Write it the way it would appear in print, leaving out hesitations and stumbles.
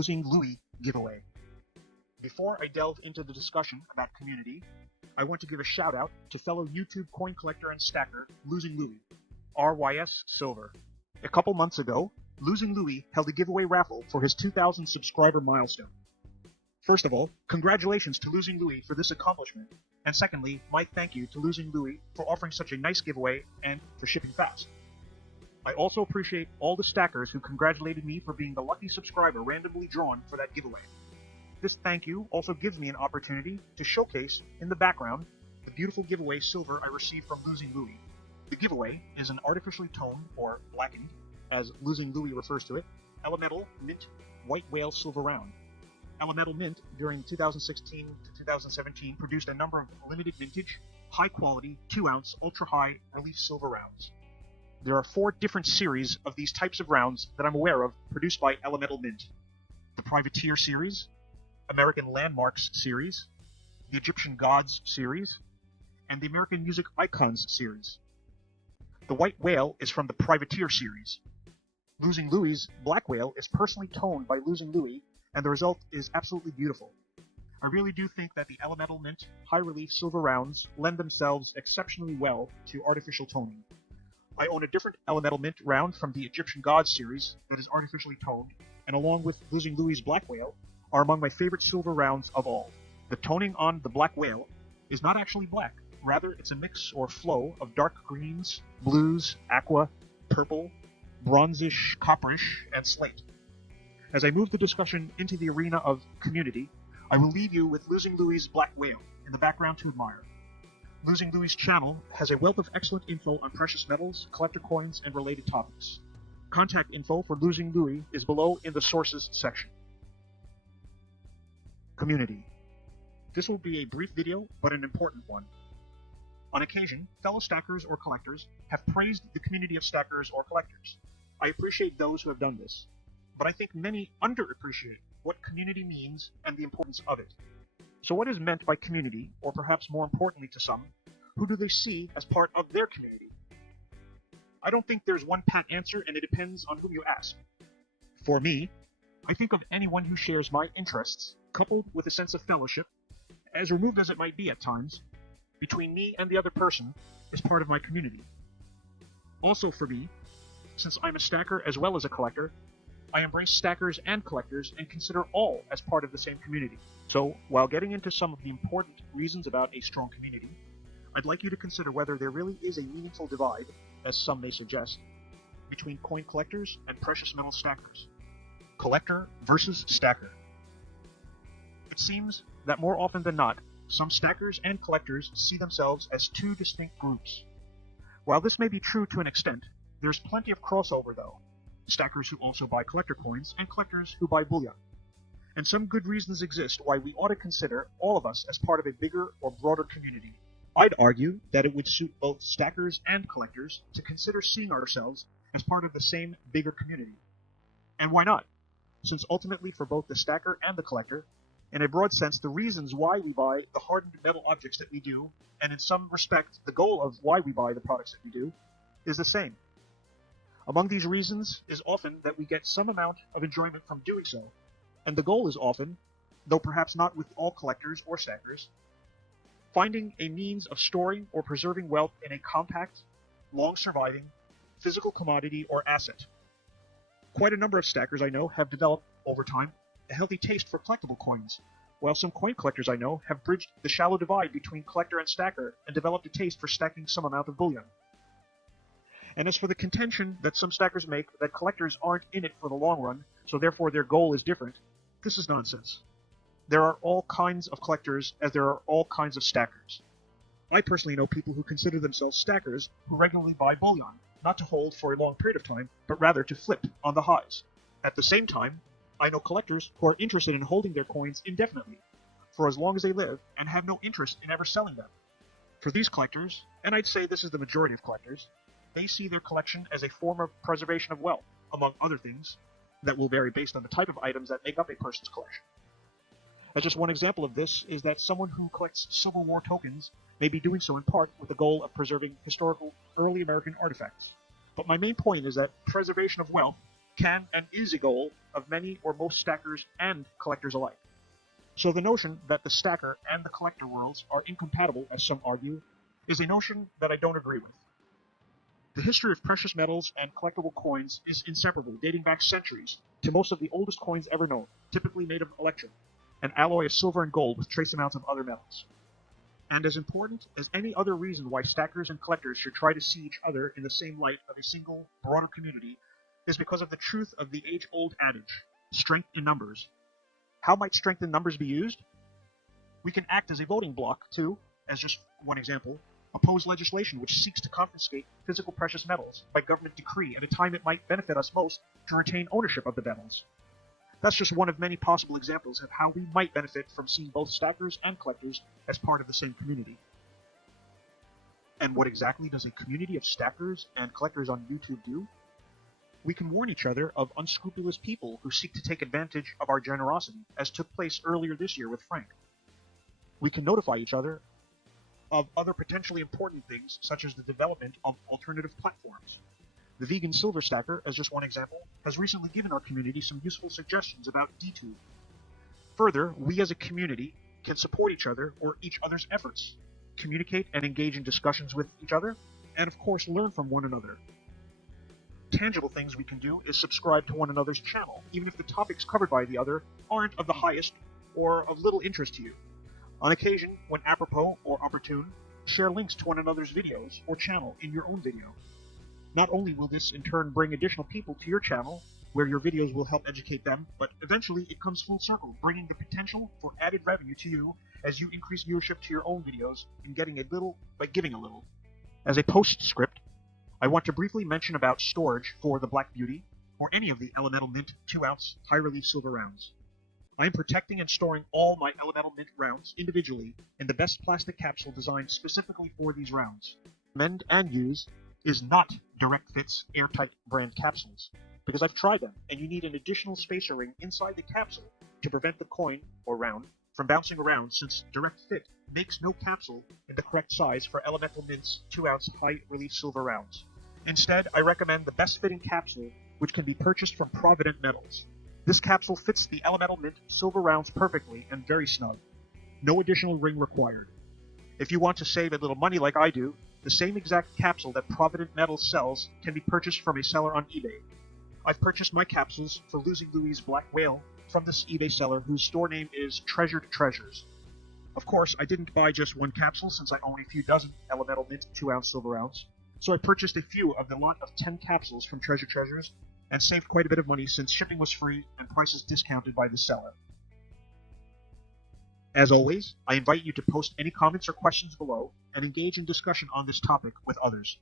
LosingLouie giveaway. Before I delve into the discussion about community, I want to give a shout out to fellow YouTube coin collector and stacker LosingLouie, RYS Silver. A couple months ago, LosingLouie held a giveaway raffle for his 2,000 subscriber milestone. First of all, congratulations to LosingLouie for this accomplishment, and secondly, my thank you to LosingLouie for offering such a nice giveaway and for shipping fast. I also appreciate all the stackers who congratulated me for being the lucky subscriber randomly drawn for that giveaway. This thank you also gives me an opportunity to showcase in the background the beautiful giveaway silver I received from LosingLouie. The giveaway is an artificially toned, or blackened, as LosingLouie refers to it, Elemental Mint White Whale Silver Round. Elemental Mint, during 2016 to 2017, produced a number of limited vintage, high-quality, 2-ounce, ultra-high relief silver rounds. There are 4 different series of these types of rounds that I'm aware of produced by Elemental Mint. The Privateer series, American Landmarks series, the Egyptian Gods series, and the American Music Icons series. The White Whale is from the Privateer series. LosingLouie's Black Whale is personally toned by LosingLouie, and the result is absolutely beautiful. I really do think that the Elemental Mint high-relief silver rounds lend themselves exceptionally well to artificial toning. I own a different Elemental Mint round from the Egyptian Gods series that is artificially toned, and along with LosingLouie's Black Whale, are among my favorite silver rounds of all. The toning on the Black Whale is not actually black. Rather, it's a mix or flow of dark greens, blues, aqua, purple, bronzish, copperish, and slate. As I move the discussion into the arena of community, I will leave you with LosingLouie's Black Whale in the background to admire. LosingLouie's channel has a wealth of excellent info on precious metals, collector coins, and related topics. Contact info for LosingLouie is below in the sources section. Community. This will be a brief video, but an important one. On occasion, fellow stackers or collectors have praised the community of stackers or collectors. I appreciate those who have done this, but I think many underappreciate what community means and the importance of it. So what is meant by community, or perhaps more importantly to some, who do they see as part of their community? I don't think there's one pat answer, and it depends on whom you ask. For me, I think of anyone who shares my interests, coupled with a sense of fellowship, as removed as it might be at times, between me and the other person, as part of my community. Also for me, since I'm a stacker as well as a collector, I embrace stackers and collectors and consider all as part of the same community. So, while getting into some of the important reasons about a strong community, I'd like you to consider whether there really is a meaningful divide, as some may suggest, between coin collectors and precious metal stackers. Collector versus stacker. It seems that more often than not, some stackers and collectors see themselves as 2 distinct groups. While this may be true to an extent, there's plenty of crossover though. Stackers who also buy collector coins, and collectors who buy bullion. And some good reasons exist why we ought to consider all of us as part of a bigger or broader community. I'd argue that it would suit both stackers and collectors to consider seeing ourselves as part of the same bigger community. And why not? Since ultimately for both the stacker and the collector, in a broad sense, the reasons why we buy the hardened metal objects that we do, and in some respect, the goal of why we buy the products that we do, is the same. Among these reasons is often that we get some amount of enjoyment from doing so, and the goal is often, though perhaps not with all collectors or stackers, finding a means of storing or preserving wealth in a compact, long-surviving, physical commodity or asset. Quite a number of stackers I know have developed, over time, a healthy taste for collectible coins, while some coin collectors I know have bridged the shallow divide between collector and stacker and developed a taste for stacking some amount of bullion. And as for the contention that some stackers make that collectors aren't in it for the long run, so therefore their goal is different, this is nonsense. There are all kinds of collectors as there are all kinds of stackers. I personally know people who consider themselves stackers who regularly buy bullion, not to hold for a long period of time, but rather to flip on the highs. At the same time, I know collectors who are interested in holding their coins indefinitely, for as long as they live, and have no interest in ever selling them. For these collectors, and I'd say this is the majority of collectors, they see their collection as a form of preservation of wealth, among other things, that will vary based on the type of items that make up a person's collection. As just one example of this is that someone who collects Civil War tokens may be doing so in part with the goal of preserving historical early American artifacts. But my main point is that preservation of wealth can and is a goal of many or most stackers and collectors alike. So the notion that the stacker and the collector worlds are incompatible, as some argue, is a notion that I don't agree with. The history of precious metals and collectible coins is inseparable, dating back centuries to most of the oldest coins ever known, typically made of electrum, an alloy of silver and gold with trace amounts of other metals. And as important as any other reason why stackers and collectors should try to see each other in the same light of a single, broader community is because of the truth of the age-old adage, strength in numbers. How might strength in numbers be used? We can act as a voting bloc to, as just one example, oppose legislation which seeks to confiscate physical precious metals by government decree at a time it might benefit us most to retain ownership of the metals. That's just one of many possible examples of how we might benefit from seeing both stackers and collectors as part of the same community. And what exactly does a community of stackers and collectors on YouTube do? We can warn each other of unscrupulous people who seek to take advantage of our generosity, as took place earlier this year with Frank. We can notify each other of other potentially important things, such as the development of alternative platforms. The vegan silver stacker, as just one example, has recently given our community some useful suggestions about DTube. Further, we as a community can support each other or each other's efforts, communicate and engage in discussions with each other, and of course learn from one another. Tangible things we can do is subscribe to one another's channel, even if the topics covered by the other aren't of the highest or of little interest to you. On occasion, when apropos or opportune, share links to one another's videos or channel in your own video. Not only will this in turn bring additional people to your channel, where your videos will help educate them, but eventually it comes full circle, bringing the potential for added revenue to you as you increase viewership to your own videos and getting a little by giving a little. As a postscript, I want to briefly mention about storage for the Black Beauty, or any of the Elemental Mint 2-ounce high-relief silver rounds. I am protecting and storing all my Elemental Mint rounds individually in the best plastic capsule designed specifically for these rounds. Recommend and use is not Direct Fit's airtight brand capsules, because I've tried them, and you need an additional spacer ring inside the capsule to prevent the coin, or round, from bouncing around, since Direct Fit makes no capsule in the correct size for Elemental Mint's 2-ounce high-relief silver rounds. Instead, I recommend the best-fitting capsule, which can be purchased from Provident Metals. This capsule fits the Elemental Mint silver rounds perfectly and very snug. No additional ring required. If you want to save a little money like I do, the same exact capsule that Provident Metals sells can be purchased from a seller on eBay. I've purchased my capsules for LosingLouie's Black Whale from this eBay seller whose store name is Treasured Treasures. Of course, I didn't buy just one capsule since I own a few dozen Elemental Mint 2-ounce silver rounds, so I purchased a few of the lot of 10 capsules from Treasured Treasures and saved quite a bit of money since shipping was free and prices discounted by the seller. As always, I invite you to post any comments or questions below and engage in discussion on this topic with others.